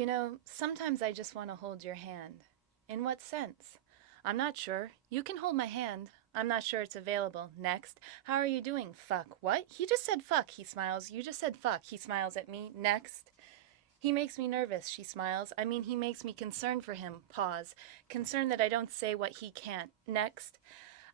You know, sometimes I just want to hold your hand. In what sense? I'm not sure. You can hold my hand. I'm not sure it's available. Next. How are you doing? Fuck. What? He just said fuck. He smiles. You just said fuck. He smiles at me. Next. He makes me nervous, she smiles. I mean, he makes me concerned for him. Pause. Concerned that I don't say what he can't. Next.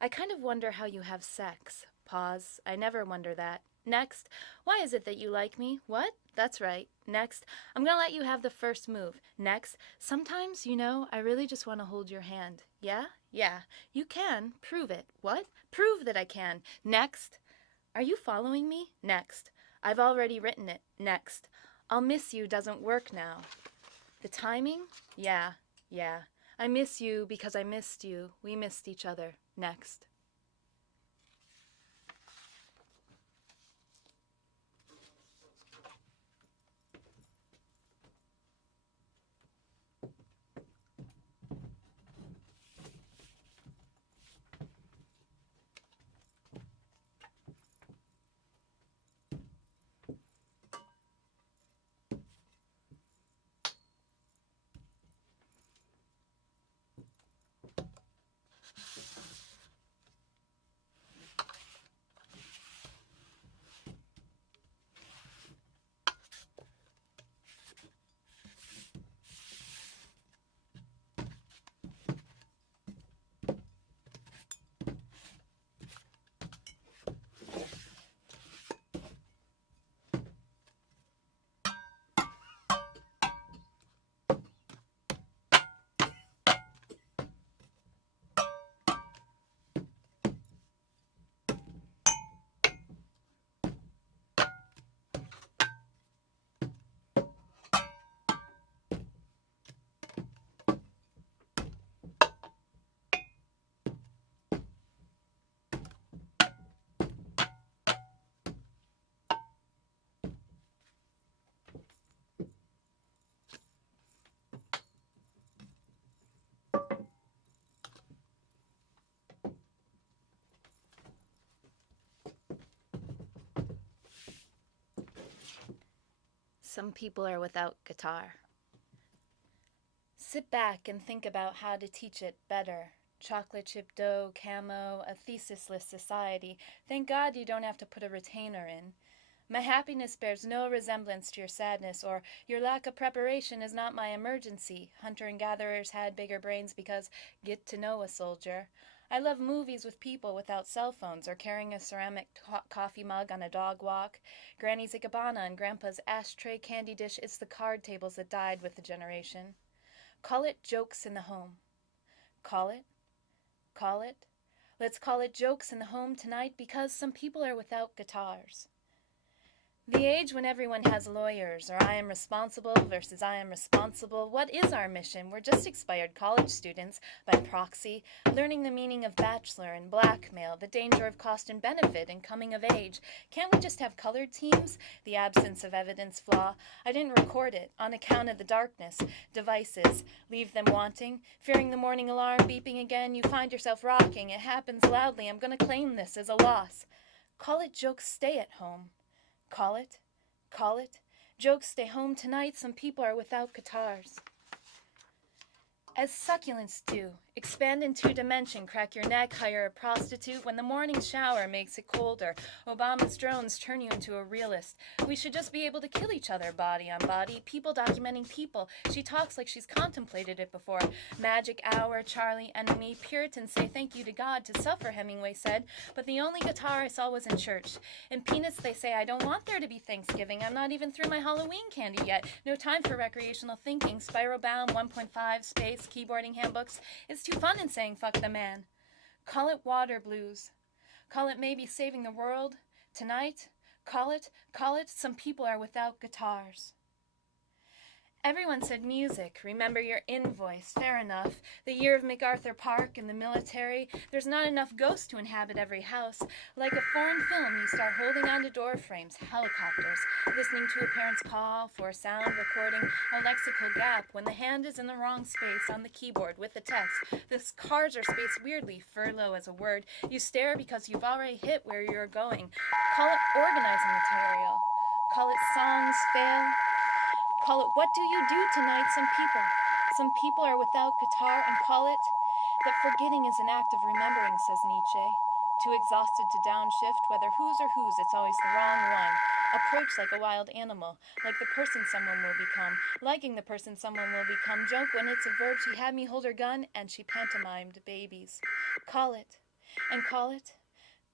I kind of wonder how you have sex. Pause. I never wonder that. Next. Why is it that you like me? What? That's right. Next. I'm gonna let you have the first move. Next. Sometimes, you know, I really just want to hold your hand. Yeah? Yeah. You can. Prove it. What? Prove that I can. Next. Are you following me? Next. I've already written it. Next. I'll miss you doesn't work now. The timing? Yeah. Yeah. I miss you because I missed you. We missed each other. Next. Some people are without guitar. Sit back and think about how to teach it better. Chocolate chip dough, camo, a thesis-less society. Thank God you don't have to put a retainer in. My happiness bears no resemblance to your sadness, or your lack of preparation is not my emergency. Hunter and gatherers had bigger brains because get to know a soldier. I love movies with people without cell phones or carrying a ceramic coffee mug on a dog walk. Granny's ikebana and Grandpa's ashtray candy dish. It's the card tables that died with the generation. Call it jokes in the home. Call it. Call it. Let's call it jokes in the home tonight because some people are without guitars. The age when everyone has lawyers, or I am responsible versus I am responsible. What is our mission? We're just expired college students, by proxy, learning the meaning of bachelor and blackmail, the danger of cost and benefit and coming of age. Can't we just have colored teams? The absence of evidence flaw. I didn't record it, on account of the darkness. Devices, leave them wanting. Fearing the morning alarm beeping again, you find yourself rocking. It happens loudly, I'm gonna claim this as a loss. Call it jokes, stay at home. Call it. Call it. Jokes stay home tonight. Some people are without guitars. As succulents do, expand in 2-dimension, crack your neck, hire a prostitute when the morning shower makes it colder. Obama's drones turn you into a realist. We should just be able to kill each other body on body, people documenting people. She talks like she's contemplated it before. Magic hour, Charlie, enemy, Puritans say thank you to God to suffer, Hemingway said, but the only guitar I saw was in church. In Peanuts they say I don't want there to be Thanksgiving. I'm not even through my Halloween candy yet. No time for recreational thinking. Spiral bound 1.5 space keyboarding handbooks. It's too fun in saying fuck the man. Call it water blues. Call it maybe saving the world. Tonight, call it, some people are without guitars. Everyone said music. Remember your invoice. Fair enough. The year of MacArthur Park and the military. There's not enough ghosts to inhabit every house. Like a foreign film, you start holding on to door frames, helicopters, listening to a parent's call for a sound recording, a lexical gap when the hand is in the wrong space on the keyboard with the text. The cards are spaced weirdly, furlough as a word. You stare because you've already hit where you're going. Call it organizing material. Call it songs fail. Call it, what do you do tonight, some people? Some people are without guitar, and call it that forgetting is an act of remembering, says Nietzsche. Too exhausted to downshift, whether whose or whose, it's always the wrong one. Approach like a wild animal, like the person someone will become, liking the person someone will become. Joke when it's a verb, she had me hold her gun, and she pantomimed babies. Call it, and call it,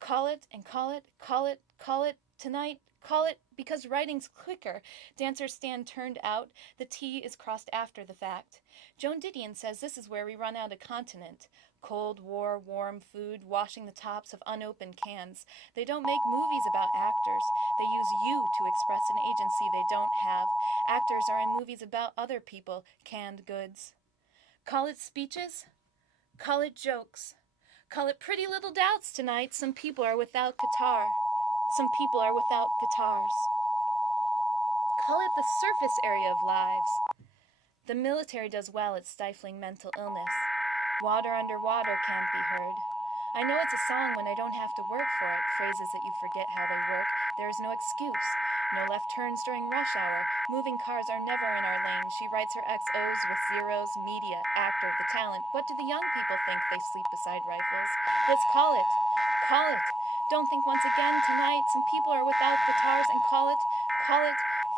call it, and call it, call it, call it, tonight, call it, because writing's quicker. Dancers stand turned out, the T is crossed after the fact. Joan Didion says this is where we run out a continent. Cold war, warm food, washing the tops of unopened cans. They don't make movies about actors. They use you to express an agency they don't have. Actors are in movies about other people, canned goods. Call it speeches? Call it jokes. Call it pretty little doubts tonight. Some people are without guitar. Some people are without guitars. Call it the surface area of lives. The military does well at stifling mental illness. Water under water can't be heard. I know it's a song when I don't have to work for it, phrases that you forget how they work. There is no excuse. No left turns during rush hour. Moving cars are never in our lane. She writes her XOs with zeros. Media, actor, the talent. What do the young people think? They sleep beside rifles. Let's call it. Call it. Don't think once again tonight. Some people are without guitars, and call it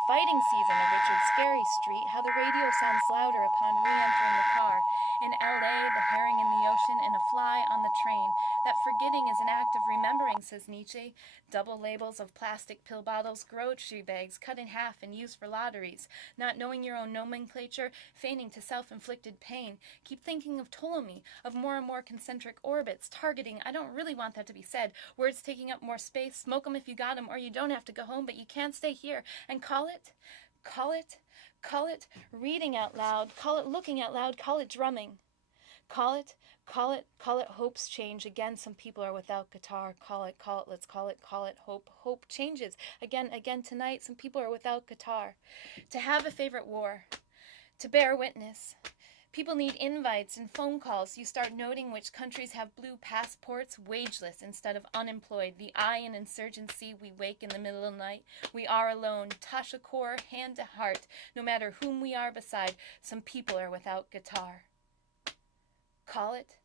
fighting season of Richard Scarry Street. How the radio sounds louder upon re-entering the car. In L.A., the herring in the ocean and a fly on the train. That forgetting is an act of remembering, says Nietzsche. Double labels of plastic pill bottles, grocery bags cut in half and used for lotteries. Not knowing your own nomenclature, feigning to self-inflicted pain. Keep thinking of Ptolemy, of more and more concentric orbits. Targeting, I don't really want that to be said. Words taking up more space. Smoke 'em if you got 'em, or you don't have to go home, but you can't stay here. And call it, call it, call it reading out loud, call it looking out loud, call it drumming. Call it, call it, call it hopes change. Again, some people are without guitar. Call it, let's call it hope. Hope changes. Again, tonight, some people are without guitar. To have a favorite war. To bear witness. People need invites and phone calls. You start noting which countries have blue passports, wageless instead of unemployed. The I in insurgency, we wake in the middle of the night. We are alone, Tasha core, hand to heart. No matter whom we are beside, some people are without guitar. Call it,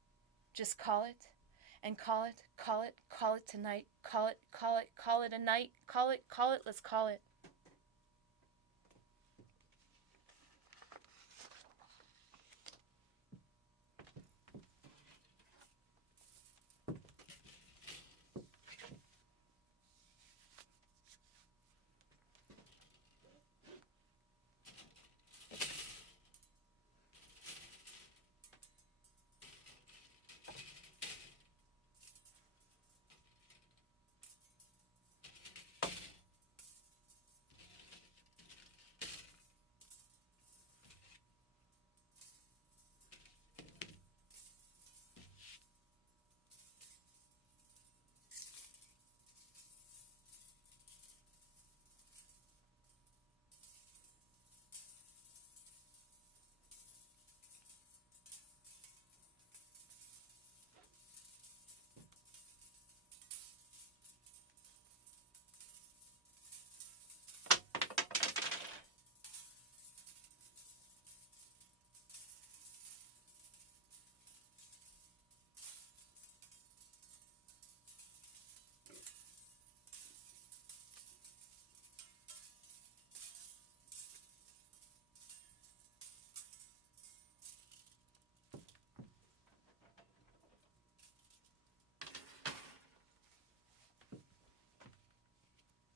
just call it, and call it tonight. Call it a night. Call it, let's call it.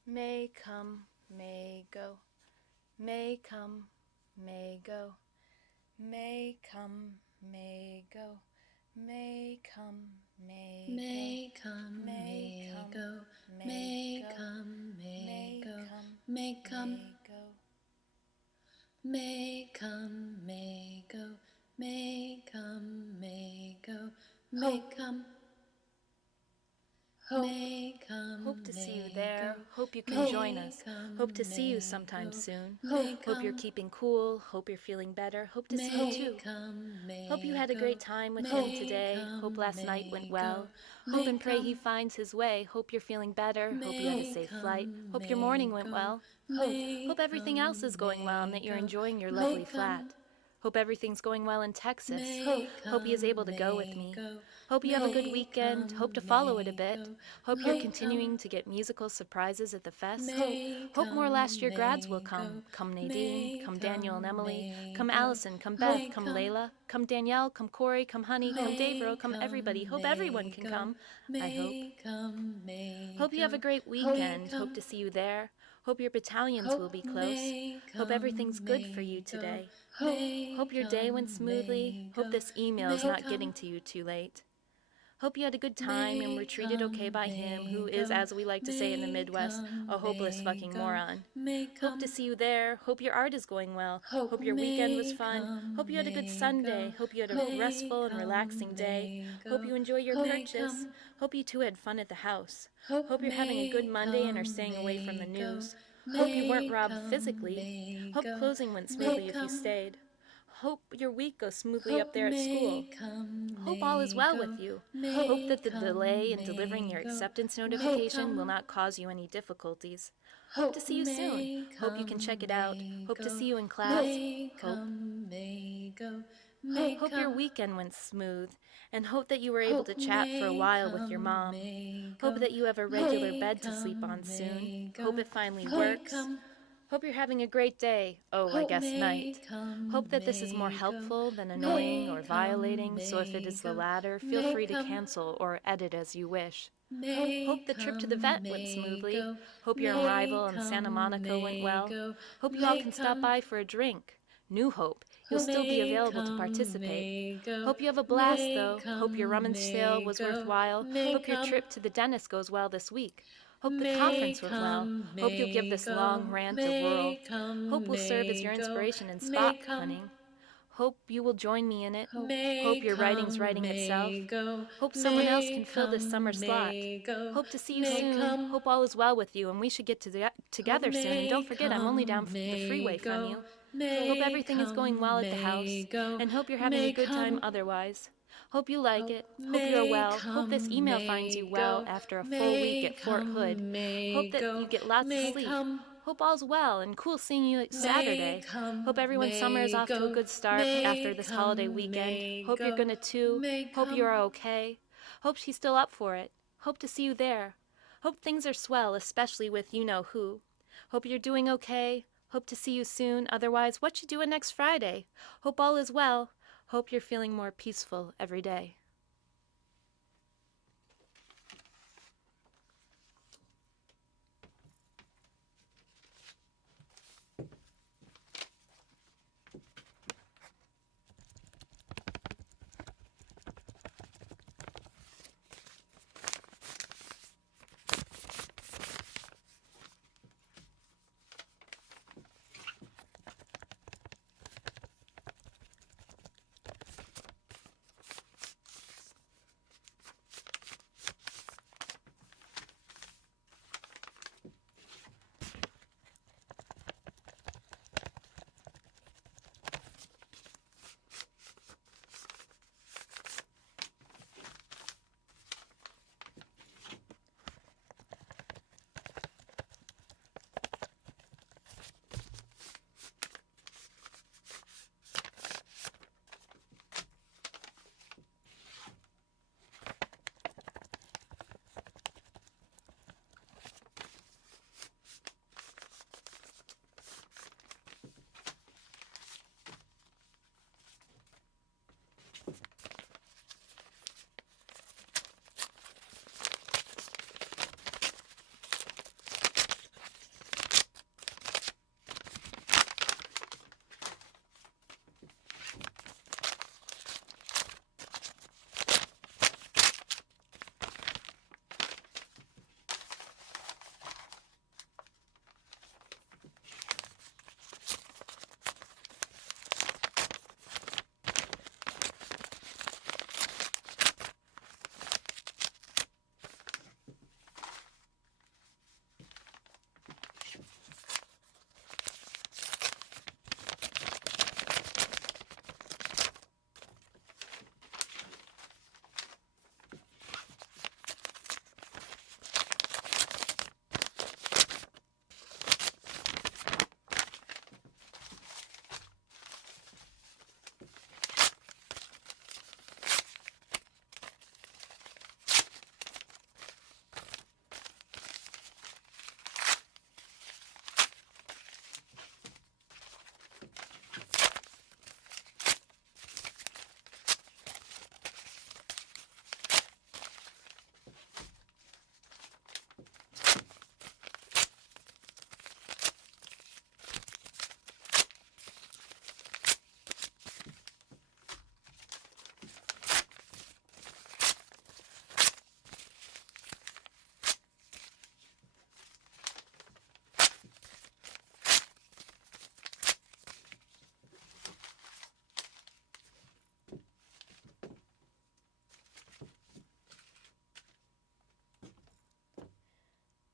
May come, may go, may come, may go, may come, may go, may come, may come, may go, may come, may go, may come, may come, may go, may come, may go, may come. Hope to see you there. Hope you can join us. Hope to see you sometime soon. Hope you're keeping cool. Hope you're feeling better. Hope to see you too. Hope you had a great time with him today. Hope last night went well. Hope and pray he finds his way. Hope you're feeling better. Hope you had a safe flight. Hope your morning went well. Hope everything else is going well and that you're enjoying your lovely flat. Hope everything's going well in Texas. Hope he is able to go with me. Hope you have a good weekend. Hope to follow it a bit. Hope you're continuing to get musical surprises at the fest. Hope more last year grads will come. Come Nadine, come Danielle and Emily, come Allison, come Beth, come Layla, come Danielle, come Corey, come Honey, come Davero, come everybody. Hope everyone can come, I hope. Hope you have a great weekend. Hope to see you there. Hope your battalions will be close. Hope everything's good for you today. Hope your day went smoothly. Hope this email is not getting to you too late. Hope you had a good time and were treated okay by him, who is, as we like to say in the Midwest, a hopeless fucking moron. Hope to see you there. Hope your art is going well. Hope your weekend was fun. Hope you had a good Sunday. Hope you had a restful and relaxing day. Hope you enjoy your purchase. Hope you two had fun at the house. Hope you're having a good Monday and are staying away from the news. Hope you weren't robbed physically. Hope closing went smoothly if you stayed. Hope your week goes smoothly up there at school. Hope all is well with you. Hope that the delay in delivering your acceptance notification will not cause you any difficulties. Hope to see you soon. Hope you can check it out. Hope to see you in class. Hope your weekend went smooth, and hope that you were able to chat for a while with your mom. Hope that you have a regular bed to sleep on soon. Hope it finally works. Hope you're having a great day. Oh, I guess night. Hope that this is more helpful than annoying or violating, so if it is the latter, feel free to cancel or edit as you wish. Hope the trip to the vet went smoothly. Hope your arrival in Santa Monica went well. Hope you all can stop by for a drink. New hope. You'll still be available to participate. Hope you have a blast, though. Hope your rummage sale was worthwhile. Hope your trip to the dentist goes well this week. Hope the conference went well. Hope you'll give this long rant a whirl. Hope will serve as your inspiration in spot hunting. Hope you will join me in it. Hope your writing's writing itself. Hope someone else can fill this summer slot. Hope to see you soon. Hope all is well with you and we should get together soon. And don't forget, I'm only down the freeway from you. Hope everything is going well at the house. And hope you're having a good time otherwise. Hope you like it. Hope you're well. Hope this email finds you well after a full week at Fort Hood. Hope that you get lots of sleep. Hope all's well and cool seeing you Saturday. Hope everyone's summer is off to a good start after this holiday weekend. Hope you're gonna too. Hope you are okay. Hope she's still up for it. Hope to see you there. Hope things are swell, especially with you-know-who. Hope you're doing okay. Hope to see you soon. Otherwise, what you doing next Friday? Hope all is well. Hope you're feeling more peaceful every day.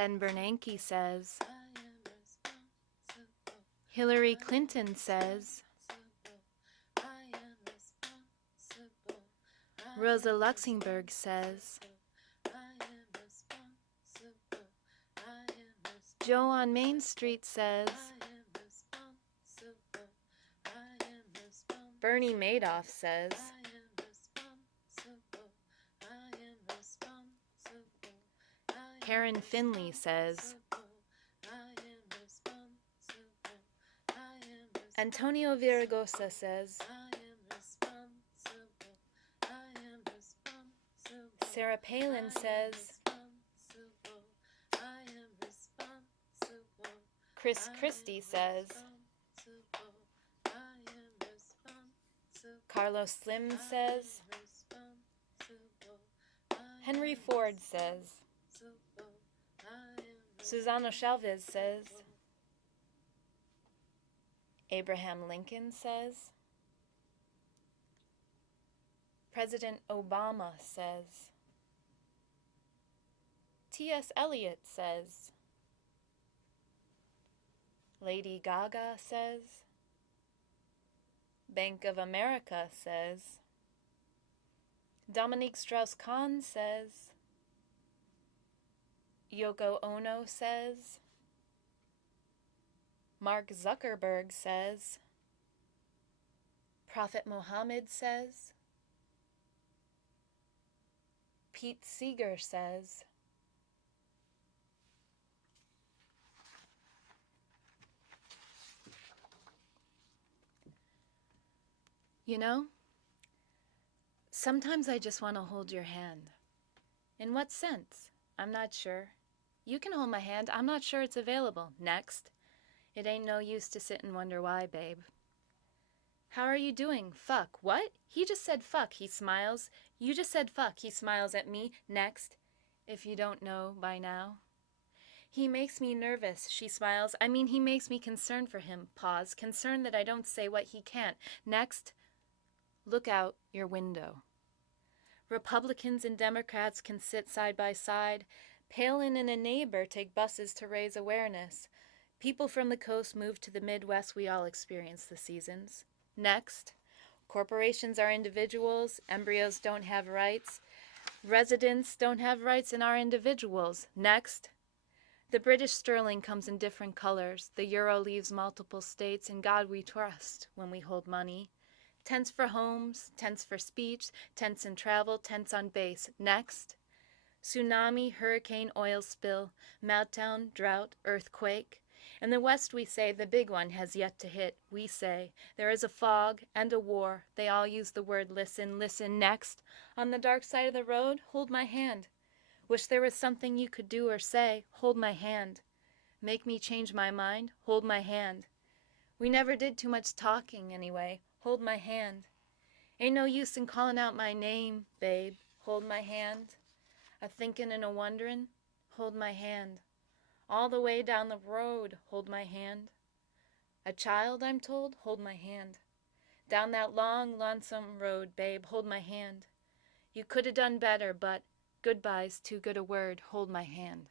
Ben Bernanke says. Hillary Clinton says. Rosa Luxemburg says. Joe on Main Street says. Bernie Madoff says. Karen Finley says. Antonio Villaraigosa says. Sarah Palin says. Chris Christie says. Carlos Slim says. Henry Ford says. Susana Chavez says. Abraham Lincoln says. President Obama says. T.S. Eliot says. Lady Gaga says. Bank of America says. Dominique Strauss-Kahn says. Yoko Ono says. Mark Zuckerberg says. Prophet Muhammad says. Pete Seeger says. You know, sometimes I just want to hold your hand. In what sense? I'm not sure. You can hold my hand. I'm not sure it's available. Next. It ain't no use to sit and wonder why, babe. How are you doing? Fuck. What? He just said fuck. He smiles. You just said fuck. He smiles at me. Next. If you don't know by now. He makes me nervous. She smiles. I mean, he makes me concerned for him. Pause. Concerned that I don't say what he can't. Next. Look out your window. Republicans and Democrats can sit side by side. Palin and a neighbor take buses to raise awareness. People from the coast move to the Midwest. We all experience the seasons. Next, corporations are individuals. Embryos don't have rights. Residents don't have rights and are individuals. Next, the British sterling comes in different colors. The euro leaves multiple states. In God we trust when we hold money. Tents for homes, tents for speech, tents in travel, tents on base. Next, tsunami, hurricane, oil spill, meltdown, drought, earthquake. In the West we say the big one has yet to hit. We say there is a fog and a war. They all use the word listen, listen. Next, on the dark side of the road, hold my hand. Wish there was something you could do or say. Hold my hand. Make me change my mind. Hold my hand. We never did too much talking anyway. Hold my hand. Ain't no use in calling out my name, babe. Hold my hand. A thinkin' and a wonderin'. Hold my hand. All the way down the road, hold my hand. A child, I'm told, hold my hand. Down that long, lonesome road, babe, hold my hand. You could have done better, but goodbye's too good a word. Hold my hand.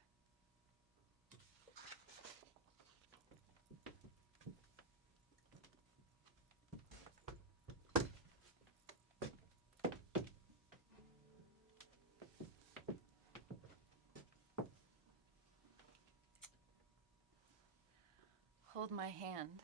Hold my hand.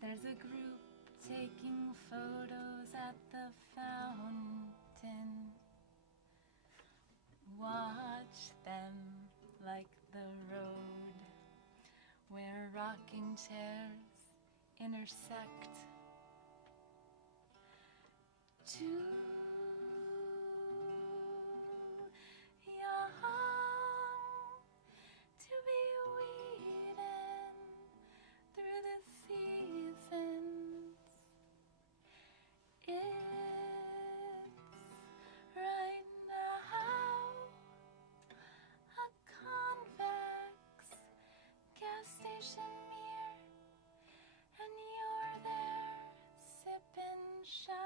There's a group taking photos at the fountain. Watch them like the road where rocking chairs intersect. Too young to be weeding through the seasons. It's right now a convex gas station mirror, and you're there sipping shot.